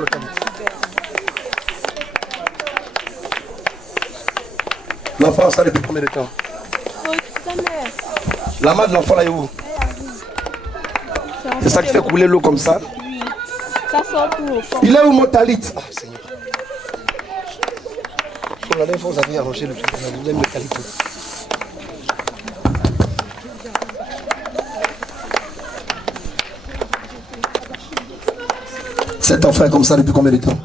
l'automne. L'enfant a ça depuis combien de temps? La main de l'enfant là est où? C'est ça qui fait couler l'eau comme ça. Ça sort tout au fond. Il est où mon talit? Ah Seigneur. La dernière fois vous avez arrangé le truc, vous avez mis le talit. Cet enfant est comme ça depuis combien de temps?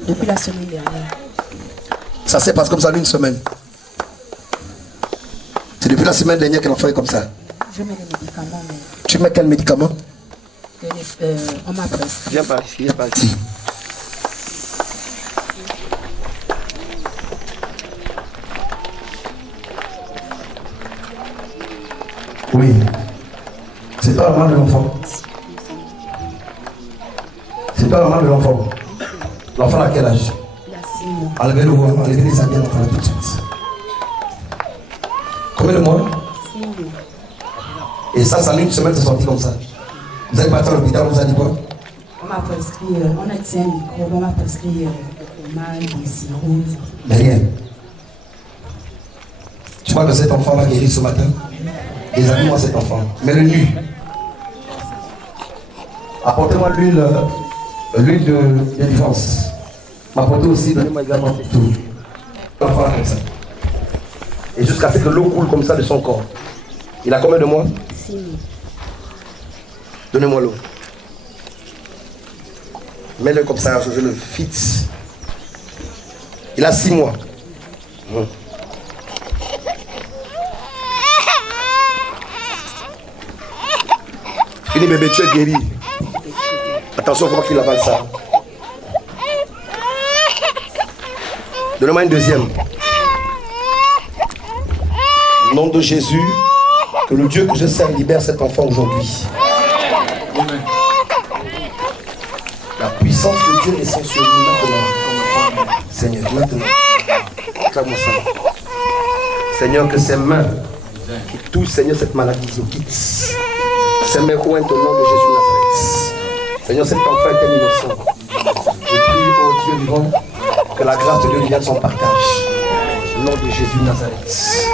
Depuis la semaine dernière. Ça s'est passé comme ça une semaine. C'est depuis la semaine dernière que l'enfant est comme ça. Je mets des médicaments, mais... Tu mets quel médicament? On m'a prescrit. Viens par ici, viens par ici. Oui. C'est pas la main de l'enfant. C'est pas la main de l'enfant. L'enfant a quel âge? Il a 6 mois. Enlevez le voile, enlevez les habits à l'enfant tout de suite. Combien de mois? 6 mois. Et ça en une semaine, c'est sorti comme ça. Vous êtes parti à l'hôpital, on vous a dit quoi? On m'a prescrit, on a tient un micro, on m'a prescrit mal, des cirrhoses. Mais rien. Tu vois que cet enfant va guérir ce matin? Examine-moi cet enfant. Mais le nu. Apportez-moi l'huile de délivrance. M'apportez aussi, donnez-moi également tout. L'enfant là comme ça. Et jusqu'à ce que l'eau coule comme ça de son corps. Il a combien de mois? 6 mois. Donnez-moi l'eau. Mets-le comme ça, je le fixe. Il a 6 mois. Fini bébé, tu es guéri. Attention, il faut pas qu'il avale ça. Donne-moi une deuxième. Au nom de Jésus, que le Dieu que je sers libère cet enfant aujourd'hui. La puissance de Dieu descend sur lui maintenant. Seigneur, maintenant. Clame-moi ça. Seigneur, que ses mains qui touchent, Seigneur, cette maladie, je quitte. Ses mains pointent au nom de Jésus Nazareth. Seigneur, cet enfant est innocent. Je prie, oh Dieu vivant, que la grâce de Dieu vienne son partage. Au nom de Jésus Nazareth.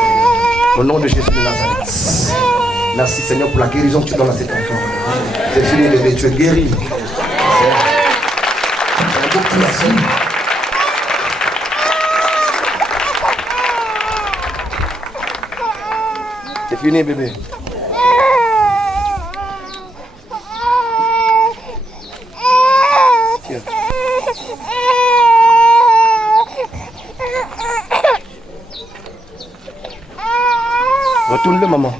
Au nom de Jésus de Nazareth. Merci Seigneur pour la guérison que tu donnes à cet enfant. C'est fini bébé, tu es guéri. C'est fini bébé. Tiens. Retourne-le maman.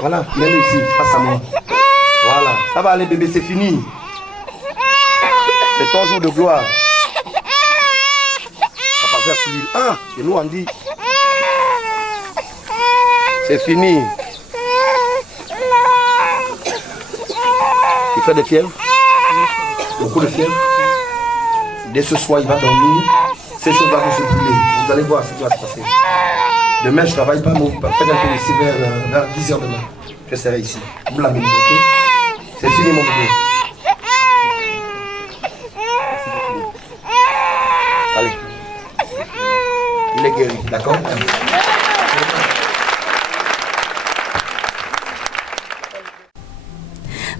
Voilà, mets-le ici, face à moi. Voilà, ça va aller bébé, c'est fini. C'est ton jour de gloire. Papa verse l'huile. Ah, et nous on dit. C'est fini. Il fait des fièvres. Beaucoup de fièvres. Dès ce soir, il va dormir. Ces choses vont se brûler. Vous allez voir ce qui va se passer. Demain, je ne travaille pas, mais faites un peu ici vers 10h demain. Je serai ici. Vous l'amenez, ok? C'est fini, mon bébé. Allez. Il est guéri, d'accord?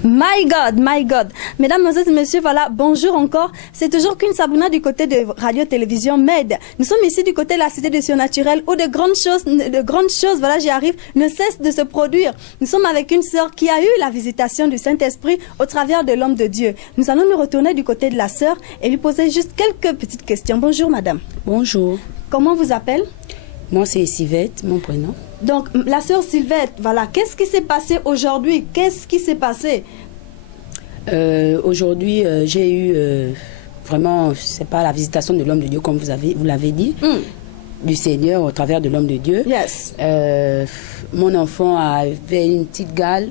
My God. Mesdames, et messieurs, voilà, bonjour encore. C'est toujours Queen Sabrina du côté de Radio-Télévision Med. Nous sommes ici du côté de la Cité des Surnaturels où de grandes choses, voilà, j'y arrive, ne cessent de se produire. Nous sommes avec une sœur qui a eu la visitation du Saint-Esprit au travers de l'homme de Dieu. Nous allons nous retourner du côté de la sœur et lui poser juste quelques petites questions. Bonjour, madame. Bonjour. Comment vous appelez? Moi, c'est Sylvette, mon prénom. Donc, la sœur Sylvette, voilà, qu'est-ce qui s'est passé aujourd'hui? Qu'est-ce qui s'est passé? Aujourd'hui, j'ai eu vraiment, c'est pas la visitation de l'homme de Dieu, comme vous l'avez dit, du Seigneur au travers de l'homme de Dieu. Yes. Mon enfant avait une petite gale,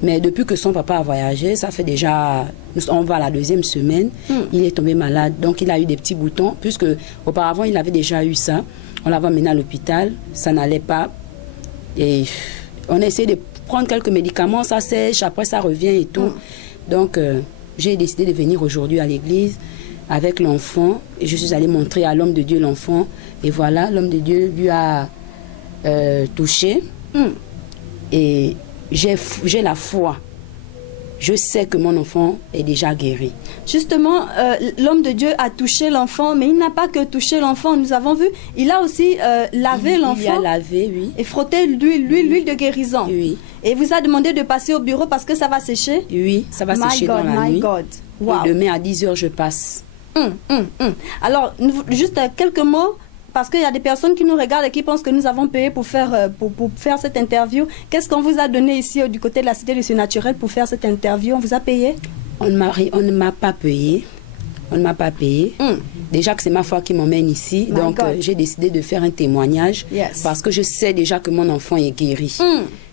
mais depuis que son papa a voyagé, ça fait déjà, on va à la 2e semaine, il est tombé malade. Donc, il a eu des petits boutons, puisque auparavant, il avait déjà eu ça. On l'a emmené à l'hôpital, ça n'allait pas. Et on a essayé de prendre quelques médicaments, ça sèche, après ça revient et tout. Donc, j'ai décidé de venir aujourd'hui à l'église avec l'enfant. Et je suis allée montrer à l'homme de Dieu l'enfant. Et voilà, l'homme de Dieu lui a touché. Et j'ai la foi. Je sais que mon enfant est déjà guéri. Justement, l'homme de Dieu a touché l'enfant, mais il n'a pas que touché l'enfant. Nous avons vu, il a aussi lavé l'enfant. Il a lavé, oui. Et frotté l'huile de guérison. Oui. Et vous a demandé de passer au bureau parce que ça va sécher. Oui, ça va sécher dans la nuit. My God. Wow. Et demain à 10h, je passe. Alors, juste quelques mots. Parce qu'il y a des personnes qui nous regardent et qui pensent que nous avons payé pour faire cette interview. Qu'est-ce qu'on vous a donné ici du côté de la Cité du Surnaturel pour faire cette interview? On vous a payé? On ne m'a pas payé. On ne m'a pas payé. Déjà que c'est ma foi qui m'emmène ici. Donc, j'ai décidé de faire un témoignage. Yes. Parce que je sais déjà que mon enfant est guéri.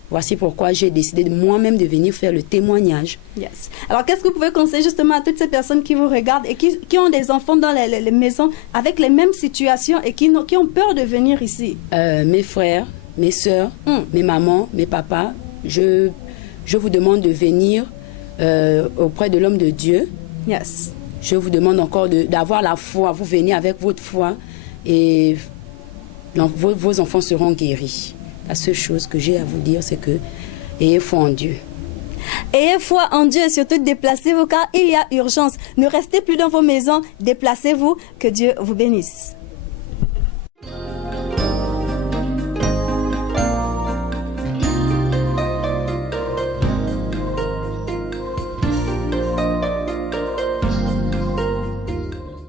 Voici pourquoi j'ai décidé moi-même de venir faire le témoignage. Yes. Alors, qu'est-ce que vous pouvez conseiller justement à toutes ces personnes qui vous regardent et qui ont des enfants dans les maisons avec les mêmes situations et qui ont peur de venir ici? Mes frères, mes soeurs, mes mamans, mes papas, je vous demande de venir auprès de l'homme de Dieu. Yes. Je vous demande encore d'avoir la foi. Vous venez avec votre foi et vos enfants seront guéris. La seule chose que j'ai à vous dire, c'est que ayez foi en Dieu. Ayez foi en Dieu et surtout déplacez-vous car il y a urgence. Ne restez plus dans vos maisons, déplacez-vous, que Dieu vous bénisse.